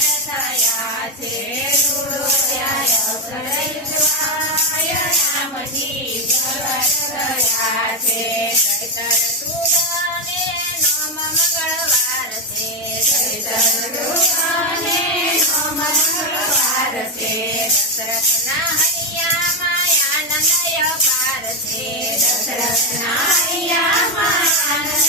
થયા છે. રામજી પ્રગટ થયા છે. ચૈતર છે ચૈતર સુદાને નોમ મંગળવાર છે દશરથના દશરથના હૈયામાં આનંદ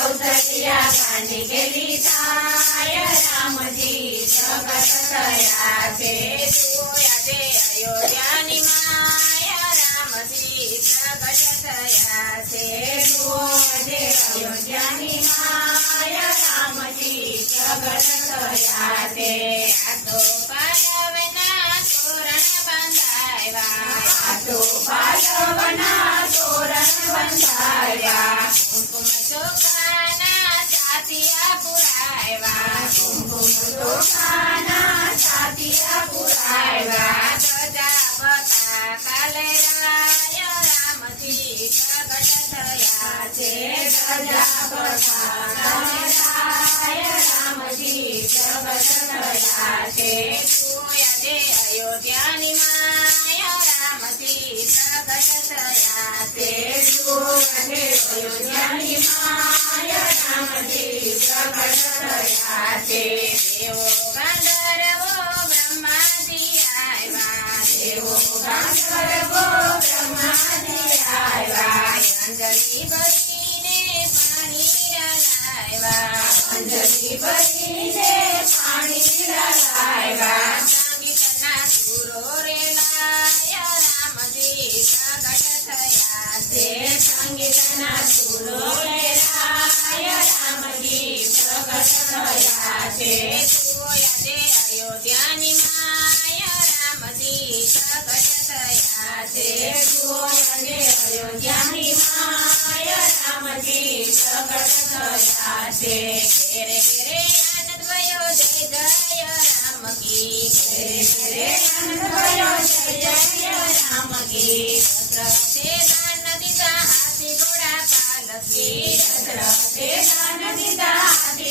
કૌશલ્યા ગાંધી ગેલી થાય રામજી પ્રગટ થયા છે જોયા આજે અયોધ્યાની માયા રામજી પ્રગટ થયા છે જોયા આજે અયોધ્યાની માયા રામજી પ્રગટ થયા છે આ તો પાડવના તોરણ બંધાવ્યા આ તો પાડવના થયા છે લહેરાય રામજી પ્રગટ થયા છે આજે અયોધ્યાની માય રામજી પ્રગટ થયા છે આજે અયોધ્યાની માય રામજી પ્રગટ થયા છે અંજલિ પાણી લાવ્યા અંજલિ સુરો રે લાયા રામજી પ્રગટ થયા છે સંગીતના સુરો રે લાયા છે આજે અયોધ્યાની માય રામજી પ્રગટ થયા છે પ્રગટ ઘેરે ઘેરે આનંદ ભયો જય જય રામ કી ઘેરે ઘેરે આનંદ ભયો જય જય રામ કી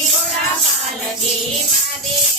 ઘોડા પાલકી મહાદેવ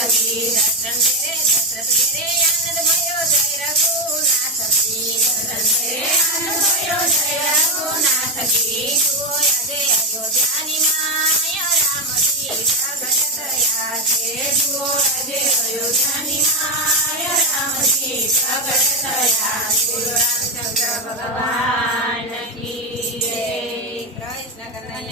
રઘુનાથ કી દર્શન ઘેરે દશરથ ઘેરે આનંદ ભયો જય રઘુનાથ કી દર્શન ઘેરે આનંદ ભયો જય રઘુનાથ કી જુઓ આજે અયોધ્યાની માય રામજી પ્રગટ થયા છે જુઓ આજે અયોધ્યાની માય